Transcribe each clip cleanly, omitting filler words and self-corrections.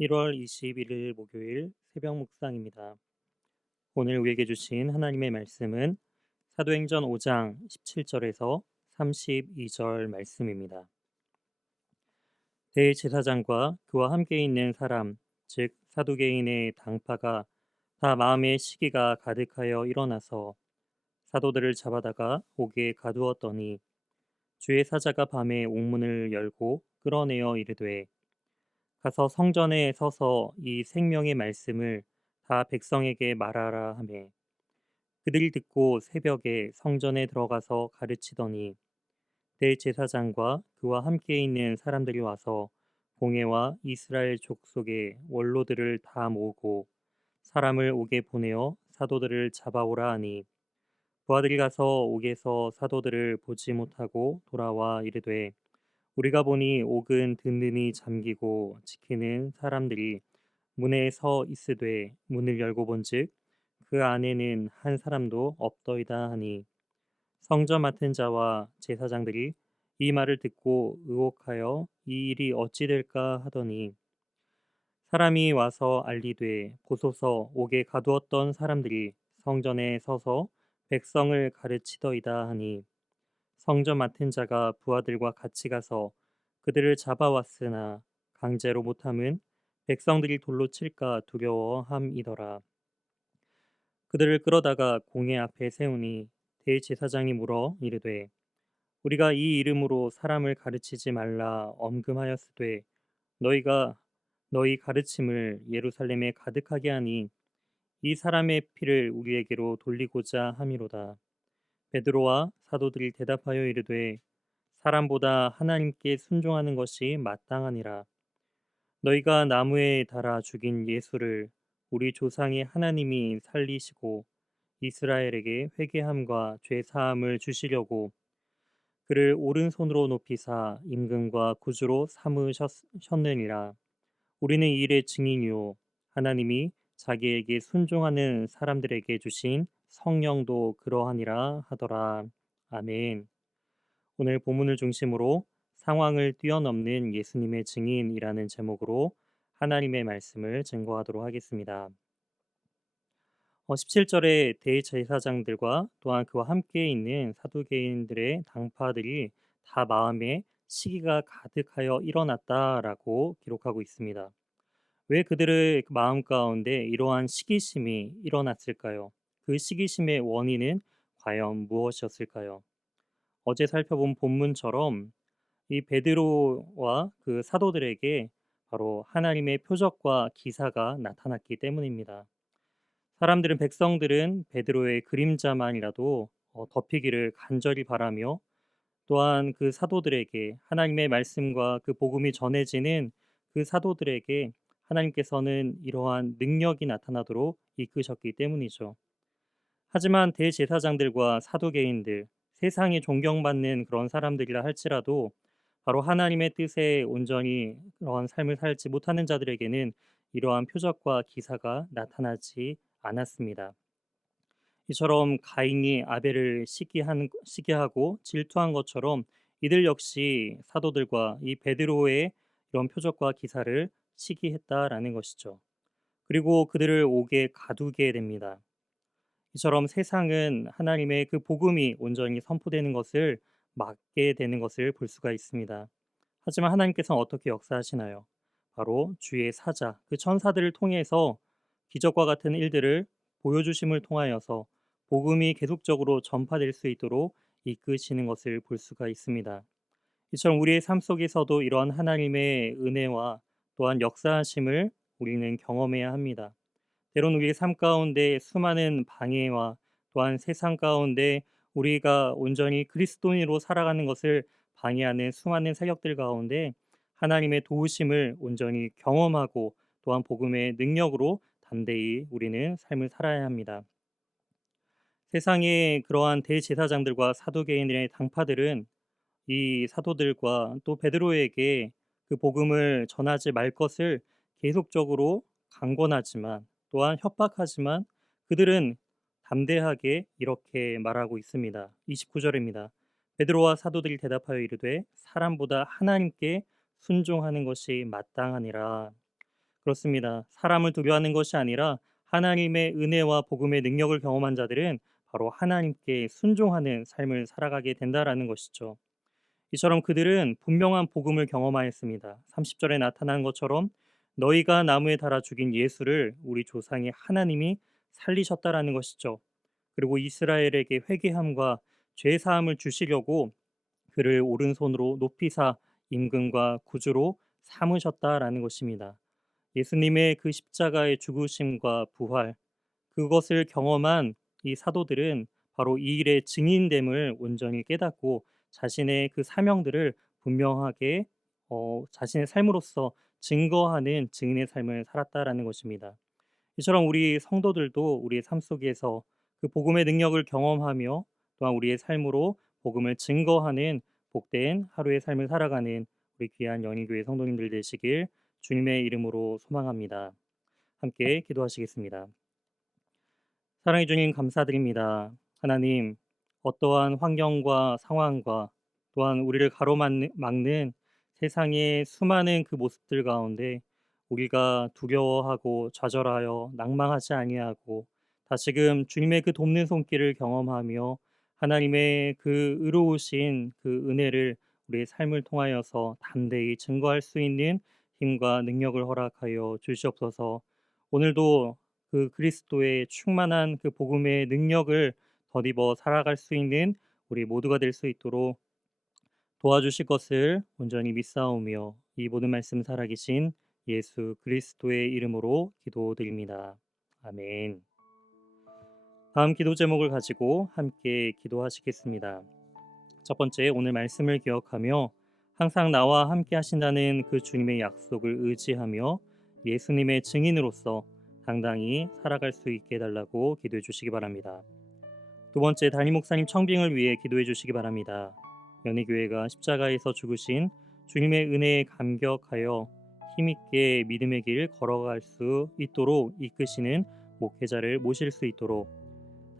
1월 21일 목요일 새벽 묵상입니다. 오늘 우리에게 주신 하나님의 말씀은 사도행전 5장 17절에서 32절 말씀입니다. 대제사장과 그와 함께 있는 사람, 즉 사두개인의 당파가 다 마음의 시기가 가득하여 일어나서 사도들을 잡아다가 옥에 가두었더니 주의 사자가 밤에 옥문을 열고 끌어내어 이르되 가서 성전에 서서 이 생명의 말씀을 다 백성에게 말하라 하매 그들이 듣고 새벽에 성전에 들어가서 가르치더니 대제사장과 그와 함께 있는 사람들이 와서 공회와 이스라엘 족속의 원로들을 다 모으고 사람을 옥에 보내어 사도들을 잡아오라 하니 부하들이 가서 옥에서 사도들을 보지 못하고 돌아와 이르되 우리가 보니 옥은 든든히 잠기고 지키는 사람들이 문에 서 있으되 문을 열고 본즉 그 안에는 한 사람도 없더이다 하니 성전 맡은 자와 제사장들이 이 말을 듣고 의혹하여 이 일이 어찌 될까 하더니 사람이 와서 알리되 보소서 옥에 가두었던 사람들이 성전에 서서 백성을 가르치더이다 하니 성전 맡은 자가 부하들과 같이 가서 그들을 잡아왔으나 강제로 못함은 백성들이 돌로 칠까 두려워함이더라. 그들을 끌어다가 공회 앞에 세우니 대제사장이 물어 이르되 우리가 이 이름으로 사람을 가르치지 말라 엄금하였으되 너희가 너희 가르침을 예루살렘에 가득하게 하니 이 사람의 피를 우리에게로 돌리고자 함이로다. 베드로와 사도들이 대답하여 이르되 사람보다 하나님께 순종하는 것이 마땅하니라. 너희가 나무에 달아 죽인 예수를 우리 조상의 하나님이 살리시고 이스라엘에게 회개함과 죄 사함을 주시려고 그를 오른손으로 높이사 임금과 구주로 삼으셨느니라. 우리는 이 일의 증인이요 하나님이 자기에게 순종하는 사람들에게 주신 성령도 그러하니라 하더라. 아멘. 오늘 본문을 중심으로 상황을 뛰어넘는 예수님의 증인이라는 제목으로 하나님의 말씀을 증거하도록 하겠습니다. 17절에 대제사장들과 또한 그와 함께 있는 사두개인들의 당파들이 다 마음에 시기가 가득하여 일어났다라고 기록하고 있습니다. 왜 그들의 마음 가운데 이러한 시기심이 일어났을까요? 그 시기심의 원인은 과연 무엇이었을까요? 어제 살펴본 본문처럼 이 베드로와 그 사도들에게 바로 하나님의 표적과 기사가 나타났기 때문입니다. 사람들은 백성들은 베드로의 그림자만이라도 덮이기를 간절히 바라며 또한 그 사도들에게 하나님의 말씀과 그 복음이 전해지는 그 사도들에게 하나님께서는 이러한 능력이 나타나도록 이끄셨기 때문이죠. 하지만 대제사장들과 사두개인들, 세상에 존경받는 그런 사람들이라 할지라도 바로 하나님의 뜻에 온전히 그러한 삶을 살지 못하는 자들에게는 이러한 표적과 기사가 나타나지 않았습니다. 이처럼 가인이 아벨을 시기하고 질투한 것처럼 이들 역시 사도들과 이 베드로의 이런 표적과 기사를 시기했다라는 것이죠. 그리고 그들을 옥에 가두게 됩니다. 이처럼 세상은 하나님의 그 복음이 온전히 선포되는 것을 막게 되는 것을 볼 수가 있습니다. 하지만 하나님께서는 어떻게 역사하시나요? 바로 주의 사자, 그 천사들을 통해서 기적과 같은 일들을 보여주심을 통하여서 복음이 계속적으로 전파될 수 있도록 이끄시는 것을 볼 수가 있습니다. 이처럼 우리의 삶 속에서도 이러한 하나님의 은혜와 또한 역사하심을 우리는 경험해야 합니다. 때론 우리의 삶 가운데 수많은 방해와 또한 세상 가운데 우리가 온전히 그리스도인으로 살아가는 것을 방해하는 수많은 세력들 가운데 하나님의 도우심을 온전히 경험하고 또한 복음의 능력으로 담대히 우리는 삶을 살아야 합니다. 세상의 그러한 대제사장들과 사두개인들의 당파들은 이 사도들과 또 베드로에게 그 복음을 전하지 말 것을 계속적으로 강권하지만 또한 협박하지만 그들은 담대하게 이렇게 말하고 있습니다. 29절입니다. 베드로와 사도들이 대답하여 이르되 사람보다 하나님께 순종하는 것이 마땅하니라. 그렇습니다. 사람을 두려워하는 것이 아니라 하나님의 은혜와 복음의 능력을 경험한 자들은 바로 하나님께 순종하는 삶을 살아가게 된다라는 것이죠. 이처럼 그들은 분명한 복음을 경험하였습니다. 30절에 나타난 것처럼 너희가 나무에 달아 죽인 예수를 우리 조상의 하나님이 살리셨다라는 것이죠. 그리고 이스라엘에게 회개함과 죄 사함을 주시려고 그를 오른손으로 높이사 임금과 구주로 삼으셨다라는 것입니다. 예수님의 그 십자가의 죽으심과 부활, 그것을 경험한 이 사도들은 바로 이 일의 증인됨을 온전히 깨닫고 자신의 그 사명들을 분명하게 자신의 삶으로서 증거하는 증인의 삶을 살았다라는 것입니다. 이처럼 우리 성도들도 우리의 삶 속에서 그 복음의 능력을 경험하며 또한 우리의 삶으로 복음을 증거하는 복된 하루의 삶을 살아가는 우리 귀한 연희교회 성도님들 되시길 주님의 이름으로 소망합니다. 함께 기도하시겠습니다. 사랑해 주님 감사드립니다. 하나님, 어떠한 환경과 상황과 또한 우리를 가로막는 세상의 수많은 그 모습들 가운데 우리가 두려워하고 좌절하여 낭망하지 아니하고 다시금 주님의 그 돕는 손길을 경험하며 하나님의 그 의로우신 그 은혜를 우리의 삶을 통하여서 담대히 증거할 수 있는 힘과 능력을 허락하여 주시옵소서. 오늘도 그 그리스도의 충만한 그 복음의 능력을 덧입어 살아갈 수 있는 우리 모두가 될 수 있도록 도와주실 것을 온전히 믿사오며 이 모든 말씀 살아계신 예수 그리스도의 이름으로 기도드립니다. 아멘. 다음 기도 제목을 가지고 함께 기도하시겠습니다. 첫 번째, 오늘 말씀을 기억하며 항상 나와 함께 하신다는 그 주님의 약속을 의지하며 예수님의 증인으로서 당당히 살아갈 수 있게 해달라고 기도해 주시기 바랍니다. 두 번째, 담임 목사님 청빙을 위해 기도해 주시기 바랍니다. 연희교회가 십자가에서 죽으신 주님의 은혜에 감격하여 힘있게 믿음의 길 걸어갈 수 있도록 이끄시는 목회자를 모실 수 있도록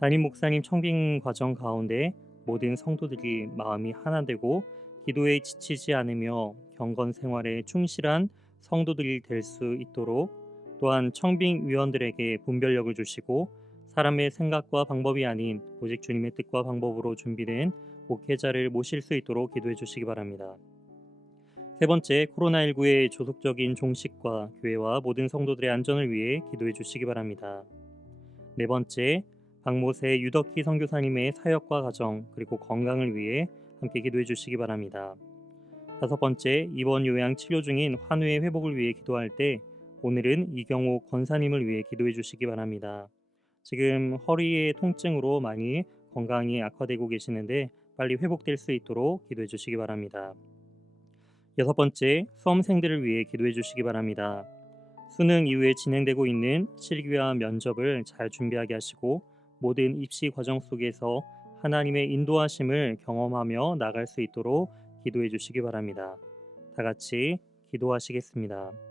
담임 목사님 청빙 과정 가운데 모든 성도들이 마음이 하나 되고 기도에 지치지 않으며 경건 생활에 충실한 성도들이 될 수 있도록 또한 청빙 위원들에게 분별력을 주시고 사람의 생각과 방법이 아닌 오직 주님의 뜻과 방법으로 준비된 목회자를 모실 수 있도록 기도해 주시기 바랍니다. 세 번째, 코로나19의 조속적인 종식과 교회와 모든 성도들의 안전을 위해 기도해 주시기 바랍니다. 네 번째, 박모세 유덕희 선교사님의 사역과 가정 그리고 건강을 위해 함께 기도해 주시기 바랍니다. 다섯 번째, 입원 요양 치료 중인 환우의 회복을 위해 기도할 때 오늘은 이경호 권사님을 위해 기도해 주시기 바랍니다. 지금 허리의 통증으로 많이 건강이 악화되고 계시는데 빨리 회복될 수 있도록 기도해 주시기 바랍니다. 여섯 번째, 수험생들을 위해 기도해 주시기 바랍니다. 수능 이후에 진행되고 있는 실기와 면접을 잘 준비하게 하시고 모든 입시 과정 속에서 하나님의 인도하심을 경험하며 나갈 수 있도록 기도해 주시기 바랍니다. 다 같이 기도하시겠습니다.